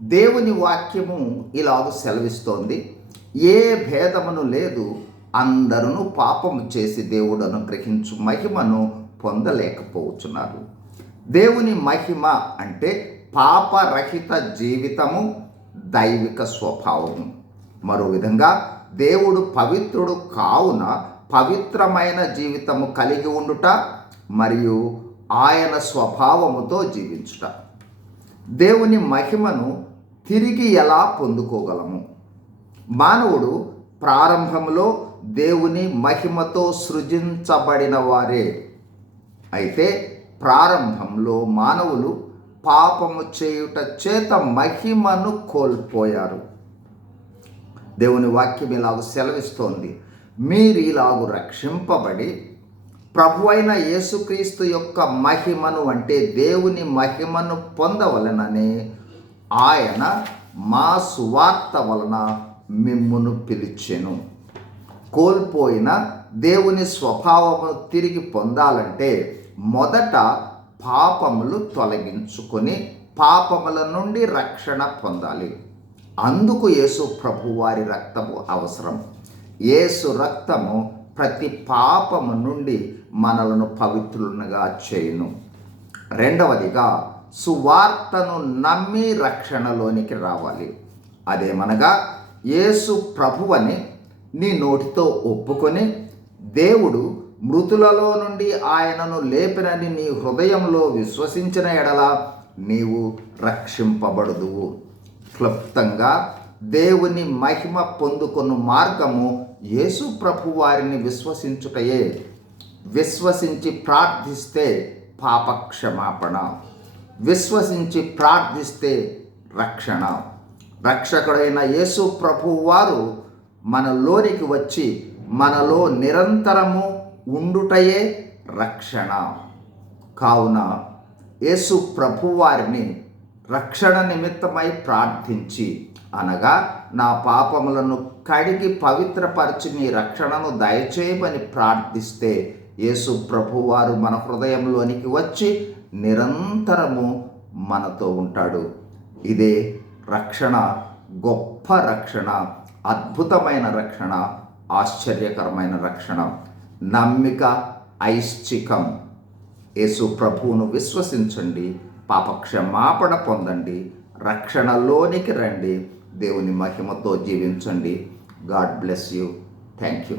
దేవుని వాక్యము ఇలాగ సెలవిస్తోంది, ఏ భేదమును లేదు, అందరూ పాపము చేసి దేవుడు అనుగ్రహించు మహిమను పొందలేకపోతున్నారు. దేవుని మహిమ అంటే పాపరహిత జీవితము, దైవిక స్వభావము. మరో విధంగా దేవుడు పవిత్రుడు కావున పవిత్రమైన జీవితము కలిగి ఉండుట మరియు ఆయన స్వభావముతో జీవించుట. దేవుని మహిమను తిరిగి ఎలా పొందుకోగలము? మానవుడు ప్రారంభంలో దేవుని మహిమతో సృజించబడిన వారే. అయితే ప్రారంభంలో మానవులు పాపము చేయుట చేత మహిమను కోల్పోయారు. దేవుని వాక్యం ఇలాగ సెలవిస్తోంది, మీరు ఇలాగ రక్షింపబడి ప్రభువైన యేసుక్రీస్తు యొక్క మహిమను అంటే దేవుని మహిమను పొందవలనని ఆయన మా సువార్త వలన మిమ్మును పిలిచెను. కోల్పోయిన దేవుని స్వభావము తిరిగి పొందాలంటే మొదట పాపములు తొలగించుకొని పాపముల నుండి రక్షణ పొందాలి. అందుకు యేసు ప్రభు వారి రక్తము అవసరం. యేసు రక్తము ప్రతి పాపము నుండి మనలను పవిత్రులుగా చేయును. రెండవదిగా సువార్తను నమ్మి రక్షణలోనికి రావాలి. అదేమనగా యేసు ప్రభువని నీ నోటితో ఒప్పుకొని దేవుడు మృతులలో నుండి ఆయనను లేపినని నీ హృదయంలో విశ్వసించిన ఎడల నీవు రక్షింపబడుదువు. క్లుప్తంగా దేవుని మహిమ పొందుకొను మార్గము యేసు ప్రభు వారిని విశ్వసించుటయే. విశ్వసించి ప్రార్థిస్తే పాపక్షమాపణ, విశ్వసించి ప్రార్థిస్తే రక్షణ. రక్షకుడైన యేసు ప్రభు వారు మనలోనికి వచ్చి మనలో నిరంతరము ఉండుటయే రక్షణ. కావున యేసు ప్రభు వారిని రక్షణ నిమిత్తమై ప్రార్థించి, అనగా నా పాపములను కడిగి పవిత్రపరిచి నీ రక్షణను దయచేయమని ప్రార్థిస్తే యేసు ప్రభువారు మన హృదయంలోనికి వచ్చి నిరంతరము మనతో ఉంటాడు. ఇదే రక్షణ, గొప్ప రక్షణ, అద్భుతమైన రక్షణ, ఆశ్చర్యకరమైన రక్షణ. నమ్మిక ఐశ్చికం. యేసు ప్రభువును విశ్వసించండి, పాపక్షమాపణ పొందండి, రక్షణలోనికి రండి, దేవుని మహిమతో జీవించండి. God bless you. Thank you.